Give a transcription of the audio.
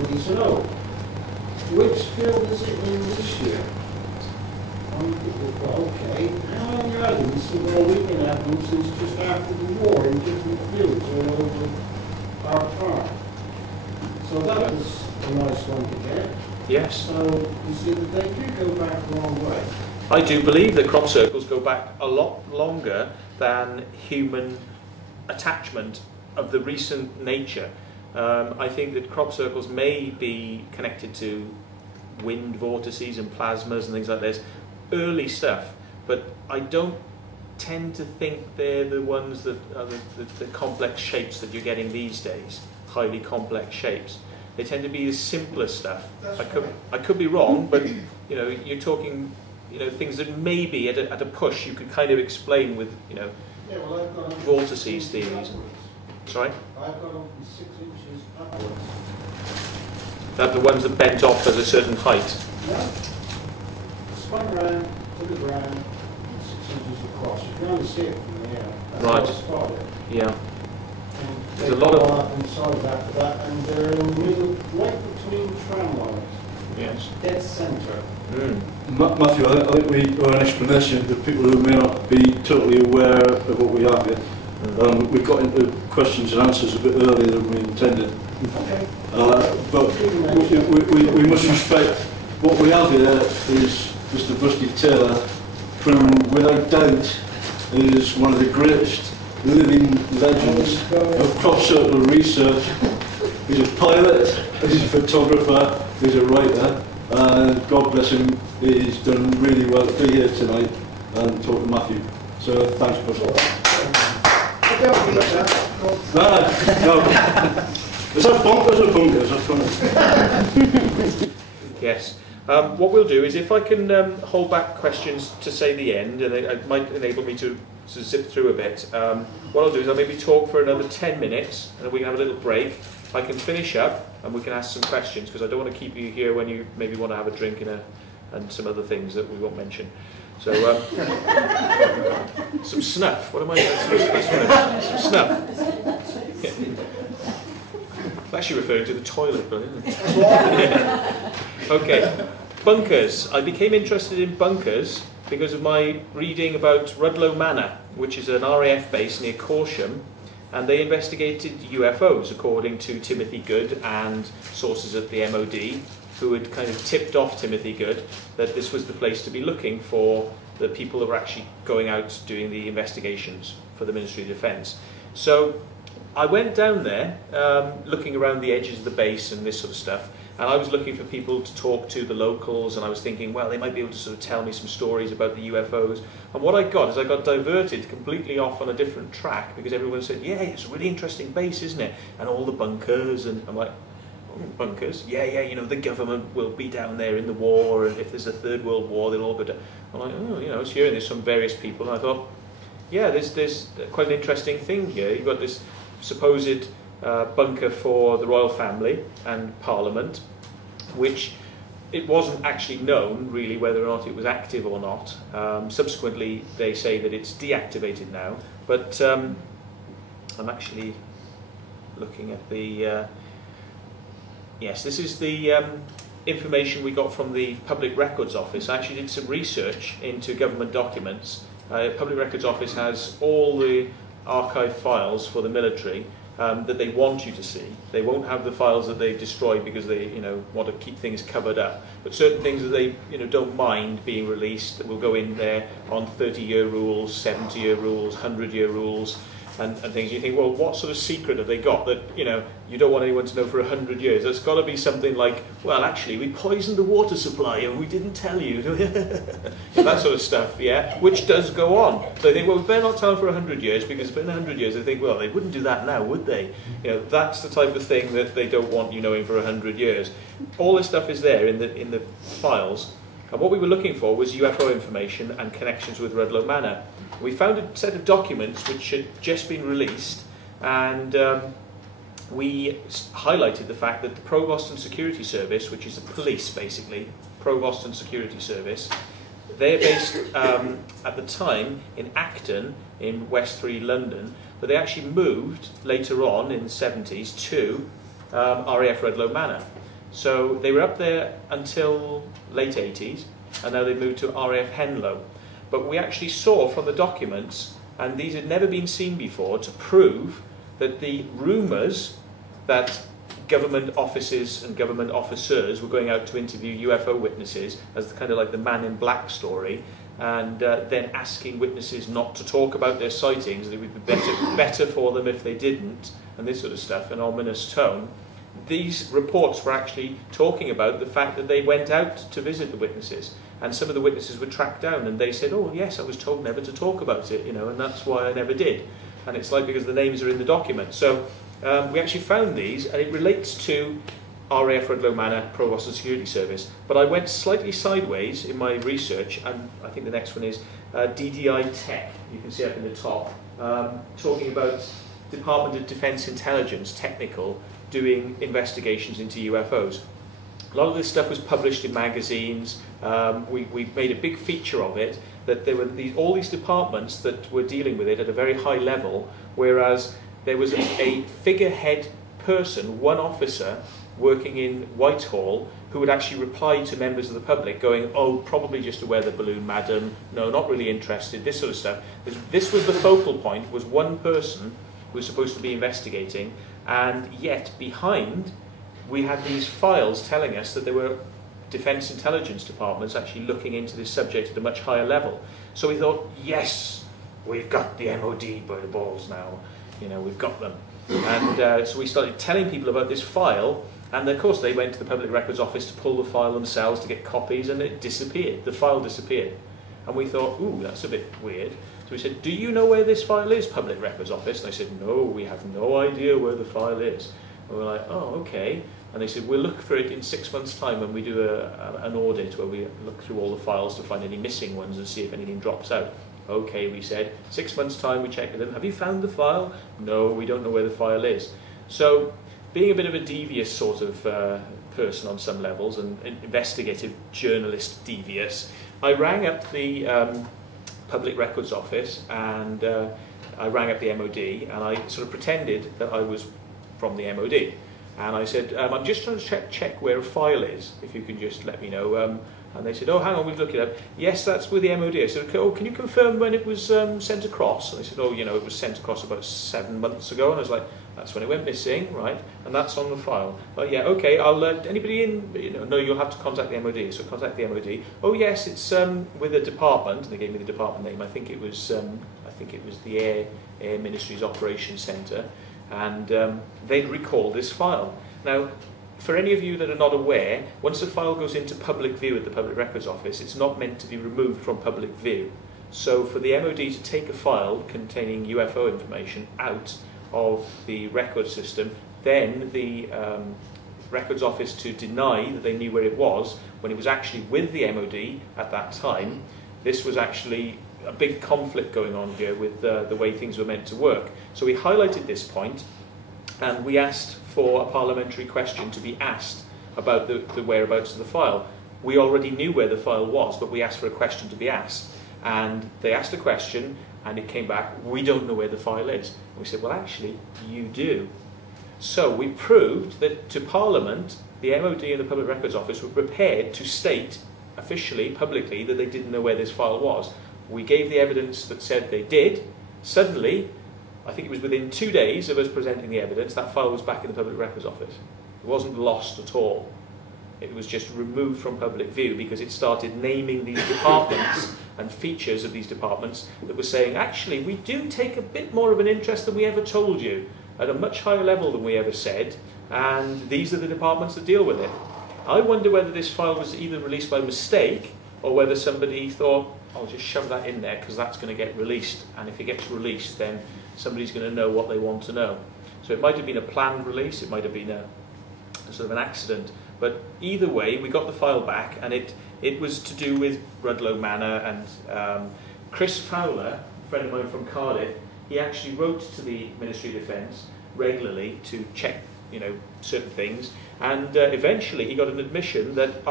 somebody said, oh, which field is it in this year? Well, okay, how long have you had them? He said, well, we've been having them since just after the war in different fields all over our farm. So that was a nice one to get. Yes. So you see that they do go back a long way. I do believe that crop circles go back a lot longer than human attachment of the recent nature. I think that crop circles may be connected to wind vortices and plasmas and things like this. Early stuff, but I don't tend to think they're the ones that are the complex shapes that you're getting these days, highly complex shapes. They tend to be the simpler stuff. I could be wrong, but you know, you're talking, you know, things that maybe at a push you could kind of explain with, you know, yeah, well, I've got vortices theories. Sorry? I've got them from 6 inches upwards. That the ones that bent off at a certain height. Yeah. Spun around to the ground, 6 inches across. You can only see it from the air. That's right. How I started. Yeah. And there's a lot of up inside after that, and they're in the middle, right between tram lines. Yes. Dead centre. Mm. Matthew, I think we owe an explanation to people who may not be totally aware of what we have here. We got into questions and answers a bit earlier than we intended. Okay. But we must respect what we have here is Mr. Rusty Taylor, who without doubt is one of the greatest living legends of crop circle research. He's a pilot, he's a photographer, he's a writer, and God bless him, he's done really well to be here tonight and talk to Matthew. So thanks, Russell. No. Is that bonkers or bunkers? Yes. What we'll do is, if I can hold back questions to say the end, and it might enable me to zip through a bit, what I'll do is I'll maybe talk for another 10 minutes, and then we can have a little break. I can finish up, and we can ask some questions, because I don't want to keep you here when you maybe want to have a drink and some other things that we won't mention. So, some snuff. What am I doing? Some snuff. Yeah. I'm actually referring to the toilet, but isn't it? Okay, bunkers. I became interested in bunkers because of my reading about Rudloe Manor, which is an RAF base near Corsham, and they investigated UFOs, according to Timothy Good and sources at the MOD, who had kind of tipped off Timothy Good that this was the place to be looking for the people that were actually going out doing the investigations for the Ministry of Defence. So I went down there, looking around the edges of the base and this sort of stuff, and I was looking for people to talk to, the locals, and I was thinking, well, they might be able to sort of tell me some stories about the UFOs. And what I got is I got diverted completely off on a different track, because everyone said, yeah, it's a really interesting base, isn't it? And all the bunkers, and I'm like, bunkers? Yeah, you know, the government will be down there in the war, and if there's a Third World War, they'll all go down. I'm like, oh, you know, it's hearing this from various people, and I thought, yeah, there's quite an interesting thing here. You've got this supposed bunker for the royal family and Parliament, which it wasn't actually known really whether or not it was active or not. Subsequently, they say that it's deactivated now, but I'm actually looking at the... yes, this is the information we got from the Public Records Office. I actually did some research into government documents. Public Records Office has all the archive files for the military that they want you to see. They won't have the files that they destroy because they, you know, want to keep things covered up. But certain things that they, you know, don't mind being released, that will go in there on 30-year rules, 70-year rules, 100-year rules, and things. You think, well, what sort of secret have they got that, you know, you don't want anyone to know for 100 years? There's got to be something like, well, actually, we poisoned the water supply and we didn't tell you. That sort of stuff, yeah, which does go on. So they think, well, we better not tell them for 100 years, because it's been 100 years. They think, well, they wouldn't do that now, would they? You know, that's the type of thing that they don't want you knowing for 100 years. All this stuff is there in the files. And what we were looking for was UFO information and connections with Rudloe Manor. We found a set of documents which had just been released, and we highlighted the fact that the Provost and Security Service, which is the police basically, Provost and Security Service, they're based at the time in Acton in West 3 London, but they actually moved later on in the 70s to RAF Rudloe Manor. So they were up there until late 80s, and now they've moved to RAF Henlow. But we actually saw from the documents, and these had never been seen before, to prove that the rumours that government offices and government officers were going out to interview UFO witnesses as kind of like the Man in Black story, and then asking witnesses not to talk about their sightings, that it would be better for them if they didn't, and this sort of stuff, an ominous tone. These reports were actually talking about the fact that they went out to visit the witnesses, and some of the witnesses were tracked down, and they said, oh yes, I was told never to talk about it, you know, and that's why I never did. And it's like, because the names are in the document. So we actually found these, and it relates to RAF Rudloe Manor Provost and Security Service. But I went slightly sideways in my research, and I think the next one is DDI Tech. You can see up in the top, talking about Department of Defence Intelligence, technical, doing investigations into UFOs. A lot of this stuff was published in magazines. We made a big feature of it, that there were all these departments that were dealing with it at a very high level, whereas there was a figurehead person, one officer, working in Whitehall, who would actually reply to members of the public going, oh, probably just a weather balloon, madam, no, not really interested, this sort of stuff. This was the focal point, was one person who was supposed to be investigating, and yet behind we had these files telling us that there were defence intelligence departments actually looking into this subject at a much higher level. So we thought, yes, we've got the MOD by the balls now, you know, we've got them. And so we started telling people about this file, and of course they went to the Public Records Office to pull the file themselves to get copies, and it disappeared, the file disappeared. And we thought, ooh, that's a bit weird. So we said, do you know where this file is, Public Records Office? And they said, no, we have no idea where the file is. And we were like, oh, okay. And they said, we'll look for it in 6 months' time when we do an audit where we look through all the files to find any missing ones and see if anything drops out. Okay, we said. 6 months' time, we checked with them. Have you found the file? No, we don't know where the file is. So, being a bit of a devious sort of person on some levels, and investigative journalist devious, I rang up the Public Records Office, and I rang up the MOD, and I sort of pretended that I was from the MOD. And I said, I'm just trying to check where a file is, if you can just let me know. And they said, oh, hang on, we've looked it up. Yes, that's with the MOD. I said, okay, oh, can you confirm when it was sent across? And they said, oh, you know, it was sent across about 7 months ago. And I was like, that's when it went missing, right? And that's on the file. Oh, yeah, okay, I'll anybody in, you know, no, you'll have to contact the MOD. So contact the MOD. Oh, yes, it's with a department. And they gave me the department name. I think it was the Air Ministry's Operations Centre. And they'd recall this file. Now, for any of you that are not aware, once a file goes into public view at the Public Records Office, it's not meant to be removed from public view. So for the MOD to take a file containing UFO information out of the record system, then the Records Office to deny that they knew where it was, when it was actually with the MOD at that time, this was actually a big conflict going on here with the way things were meant to work. So we highlighted this point, and we asked for a parliamentary question to be asked about the whereabouts of the file. We already knew where the file was, but we asked for a question to be asked. And they asked a question, and it came back, we don't know where the file is. And we said, well, actually, you do. So we proved that to Parliament, the MOD and the Public Records Office were prepared to state officially, publicly, that they didn't know where this file was. We gave the evidence that said they did. Suddenly, I think it was within 2 days of us presenting the evidence, that file was back in the Public Records Office. It wasn't lost at all. It was just removed from public view because it started naming these departments and features of these departments that were saying, actually, we do take a bit more of an interest than we ever told you, at a much higher level than we ever said, and these are the departments that deal with it. I wonder whether this file was either released by mistake or whether somebody thought, I'll just shove that in there because that's going to get released, and if it gets released then somebody's going to know what they want to know. So it might have been a planned release, it might have been a sort of an accident, but either way we got the file back, and it was to do with Rudloe Manor. And Chris Fowler, a friend of mine from Cardiff, he actually wrote to the Ministry of Defence regularly to check, you know, certain things, and eventually he got an admission that